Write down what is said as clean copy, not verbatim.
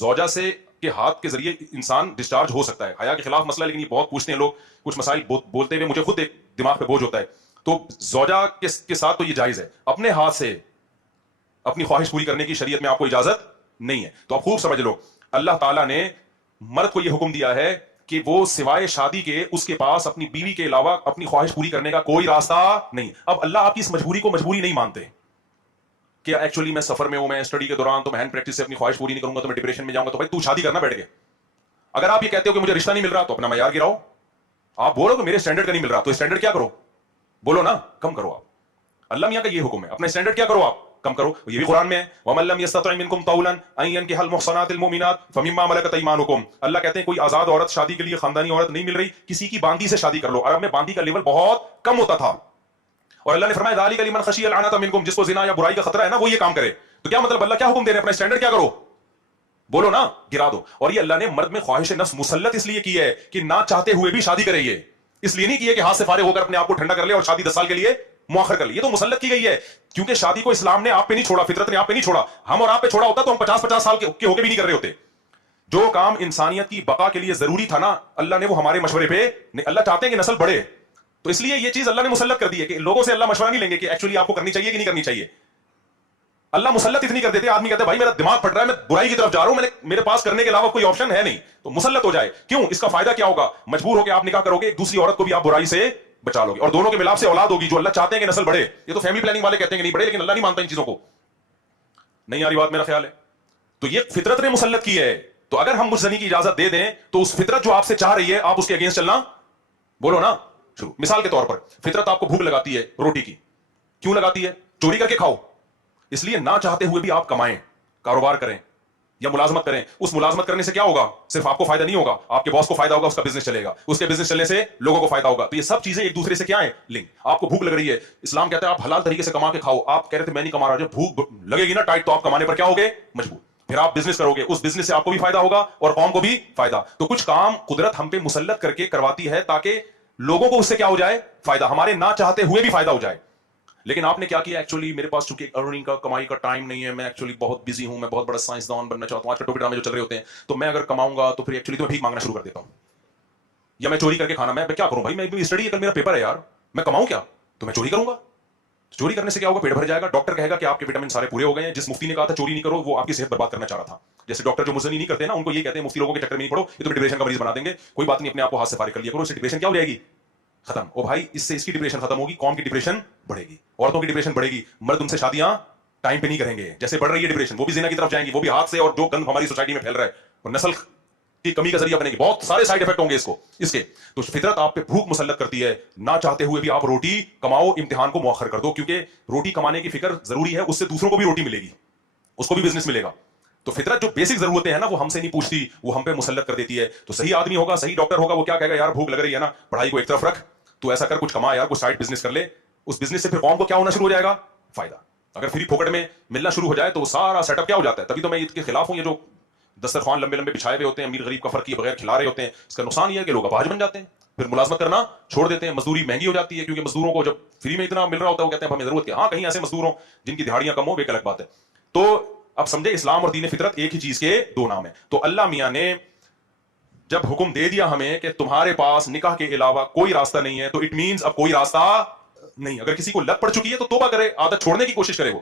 زوجہ سے کے ہاتھ کے ذریعے انسان ڈسچارج ہو سکتا ہے. حیا کے خلاف مسئلہ, لیکن یہ بہت پوچھتے ہیں لوگ, کچھ مسائل بولتے ہوئے مجھے خود ایک دماغ پہ بوجھ ہوتا ہے. تو زوجہ کے ساتھ تو یہ جائز ہے, اپنے ہاتھ سے اپنی خواہش پوری کرنے کی شریعت میں آپ کو اجازت نہیں ہے. تو آپ خوب سمجھ لو, اللہ تعالیٰ نے مرد کو یہ حکم دیا ہے کہ وہ سوائے شادی کے اس کے پاس اپنی بیوی کے علاوہ اپنی خواہش پوری کرنے کا کوئی راستہ نہیں. اب اللہ آپ کی اس مجبوری کو مجبوری نہیں مانتے کہ ایکچولی میں سفر میں ہوں, میں اسٹڈی کے دوران تو میں ہینڈ پریکٹس سے اپنی خواہش پوری نہیں کروں گا تو میں ڈپریشن میں جاؤں گا. تو بھائی تو شادی کرنا بیٹھ کے. اگر آپ یہ کہتے ہو کہ مجھے رشتہ نہیں مل رہا تو اپنا معیار گراؤ. آپ بولو کہ میرے اسٹینڈرڈ کا نہیں مل رہا تو اسٹینڈرڈ کیا کرو, بولو نا کم کرو. آپ اللہ میاں کا یہ حکم ہے, اپنا اسٹینڈرڈ کیا کرو, آپ کم کرو. یہ بھی قرآن میں ہے, وَمَن لَّمْ يَسْتَطِعْ مِنكُمْ طَوْلًا أَن يَنكِحَ الْمُحْصَنَاتِ الْمُؤْمِنَاتِ فَمِمَّا مَلَكَتْ أَيْمَانُكُمْ. اللہ کہتے ہیں کوئی آزاد عورت شادی کے لیے خاندانی عورت نہیں مل رہی, کسی کی باندی سے شادی کر لو. عرب میں باندی کا لیول بہت کم ہوتا تھا, اور اللہ نے فرمایا ذَلِكَ لِمَنْ خَشِيَ الْعَنَتَ مِنكُمْ, جس کو زنا یا برائی کا خطرہ ہے نا وہ یہ کام کرے. تو کیا مطلب اللہ کیا حکم دے رہے ہیں, اپنا اسٹینڈرڈ کیا کرو, بولو نا گرا دو. اور یہ اللہ نے مرد میں خواہش نفس مسلط اس لیے کی ہے کہ نہ چاہتے ہوئے بھی شادی کرے, یہ اس لیے نہیں کی ہے کہ ہاتھ سے فارغ ہو کر اپنے آپ کو ٹھنڈا کر لے اور شادی 10 سال کے لیے مؤخر کر لی. یہ تو مسلط کی گئی ہے, کیونکہ شادی کو اسلام نے آپ پہ نہیں چھوڑا, فطرت نے آپ پہ نہیں چھوڑا. ہم اور آپ پہ چھوڑا ہوتا تو ہم 50 سال کے ہو کے بھی نہیں کر رہے ہوتے. جو کام انسانیت کی بقا کے لیے ضروری تھا نا, اللہ نے وہ ہمارے مشورے پہ, اللہ چاہتے ہیں کہ نسل بڑھے, تو اس لیے یہ چیز اللہ نے مسلط کر دی ہے کہ لوگوں سے اللہ مشورہ نہیں لیں گے کہ ایکچولی آپ کو کرنی چاہیے کہ نہیں کرنی چاہیے. اللہ مسلط اتنی کر دیتے, آدمی کہتے ہیں بھائی میرا دماغ پھٹ رہا ہے, میں برائی کی طرف جا رہا ہوں, میرے پاس کرنے کے علاوہ کوئی آپشن ہے نہیں, تو مسلط ہو جائے. کیوں, اس کا فائدہ کیا ہوگا, مجبور ہو کے آپ نکاح کرو گے, ایک دوسری عورت کو بھی آپ برائی سے بچا لو گے, اور دونوں کے ملاپ سے اولاد ہوگی جو اللہ چاہتے ہیں کہ نسل بڑھے. یہ تو فیملی پلاننگ والے کہتے ہیں کہ نہیں بڑھے, لیکن اللہ نہیں مانتا ان چیزوں کو. نہیں آ رہی بات, میرا خیال ہے. تو یہ فطرت نے مسلط کی ہے. تو اگر ہم مجھ زنی کی اجازت دے دیں تو اس فطرت جو آپ سے چاہ رہی ہے آپ اس کے اگینسٹ چلنا, بولو نا شروع. مثال کے طور پر فطرت آپ کو بھوک لگاتی ہے روٹی کی, کیوں لگاتی ہے, چوری کر کے کھاؤ, اس لیے نہ چاہتے ہوئے بھی آپ کمائیں, کاروبار کریں یا ملازمت کریں. اس ملازمت کرنے سے کیا ہوگا, صرف آپ کو فائدہ نہیں ہوگا, آپ کے باس کو فائدہ ہوگا, اس کا بزنس چلے گا, اس کے بزنس چلنے سے لوگوں کو فائدہ ہوگا. تو یہ سب چیزیں ایک دوسرے سے کیا ہیں, لنک. آپ کو بھوک لگ رہی ہے, اسلام کہتا ہے آپ حلال طریقے سے کما کے کھاؤ. آپ کہہ رہے تھے میں نہیں کما رہا, جب بھوک لگے گی نا ٹائٹ تو آپ کمانے پر کیا ہوگے, مجبور. پھر آپ بزنس کرو گے, اس بزنس سے آپ کو بھی فائدہ ہوگا اور قوم کو بھی فائدہ. تو کچھ کام قدرت ہم پہ مسلط کر کے کرواتی ہے تاکہ لوگوں کو اس سے کیا ہو جائے, فائدہ, ہمارے نہ چاہتے ہوئے بھی فائدہ ہو جائے. لیکن آپ نے کیا کیا, ایکچولی میرے پاس چونکہ ارننگ کا کمائی کا ٹائم نہیں ہے, میں ایکچولی بہت بزی ہوں, میں بہت بڑا سائنسدان بننا چاہتا ہوں, آج کل ٹوپی ڈرامے جو چل رہے ہوتے ہیں, تو میں اگر کماؤں گا تو پھر ایکچولی تو میں بھیک مانگنا شروع کر دیتا ہوں, یا میں چوری کر کے کھانا, میں کیا کروں بھائی, میں اسٹڈی ہے, کل میرا پیپر ہے یار, میں کماؤں کیا, تو میں چوری کروں گا. چوری کرنے سے کیا ہوگا, پیٹ بھر جائے گا, ڈاکٹر کہے گا کہ آپ کے وٹامن سارے پورے ہو گئے ہیں. جس مفتی نے کہا تھا چوری نہیں کرو, وہ آپ کی صحت برباد کرنا چاہ رہا تھا. جیسے ڈاکٹر جو مزنی نہیں کرتے نا, ان کو یہ کہتے ہیں مفتی لوگوں کے چکر میں نہیں پڑو, یہ تو ڈپریشن کا مریض بنا دیں گے. کوئی بات نہیں, اپنے آپ کو ہاتھ سے فارغ کر لیا کرو, اس سے ڈپریشن کیا ہو جائے گی, ختم. او بھائی اس سے اس کی ڈپریشن ختم ہوگی, قوم کی ڈپریشن بڑھے گی, عورتوں کی ڈپریشن بڑھے گی, مرد ان سے شادیاں ٹائم پہ نہیں کریں گے. جیسے بڑھ رہی ہے ڈپریشن, وہ بھی زنا کی طرف جائیں گی, وہ بھی ہاتھ سے, اور جو گند ہماری سوسائٹی میں پھیل رہا ہے, اور نسل کی کمی کا ذریعہ بنے گی. بہت سارے سائیڈ افیکٹ ہوں گے اس کے. تو فطرت آپ پہ بھوک مسلط کرتی ہے, نہ چاہتے ہوئے بھی آپ روٹی کماؤ, امتحان کو مؤخر کر دو, کیونکہ روٹی کمانے کی فکر ضروری ہے, اس سے دوسروں کو بھی روٹی ملے گی, اس کو بھی بزنس ملے گا. تو فطرت جو بیسک ضرورتیں ہیں نا وہ ہم سے نہیں پوچھتی, وہ ہم پہ مسلط کر دیتی ہے. تو صحیح آدمی ہوگا, صحیح ڈاکٹر ہوگا, وہ کیا کہے گا, یار بھوک لگ رہی ہے نا, پڑھائی کو ایک طرف رکھ, تو ایسا کر کچھ کما یار, کچھ سائڈ بزنس کر لے. اس بزنس سے پھر قوم کو کیا ہونا شروع ہو جائے گا, فائدہ. اگر فری پھوکٹ میں ملنا شروع ہو جائے تو سارا سیٹ اپ کیا ہو جاتا ہے. تبھی تو میں اس کے خلاف ہوں, یہ جو دسترخوان لمبے لمبے بچھائے ہوئے ہوتے ہیں, امیر غریب کا فرق کیے بغیر کھلا رہے ہوتے ہیں. اس کا نقصان یہ ہے کہ لوگ اپاہج بن جاتے ہیں, پھر ملازمت کرنا چھوڑ دیتے ہیں, مزدوری مہنگی ہو جاتی ہے, کیونکہ مزدوروں کو جب فری میں اتنا مل رہا ہوتا ہے وہ کہتے ہیں ہمیں ضرورت کیا. ہاں کہیں ایسے مزدور ہوں جن کی دہاڑیاں کم ہو, وہ ایک الگ بات ہے. تو اب سمجھے, اسلام اور دین فطرت ایک ہی چیز کے دو نام ہیں. تو اللہ میاں نے جب حکم دے دیا ہمیں کہ تمہارے پاس نکاح کے علاوہ کوئی راستہ نہیں ہے, تو اٹ مینز اب کوئی راستہ نہیں. اگر کسی کو لت پڑ چکی ہے تو توبہ کرے, عادت چھوڑنے کی کوشش کرے وہ.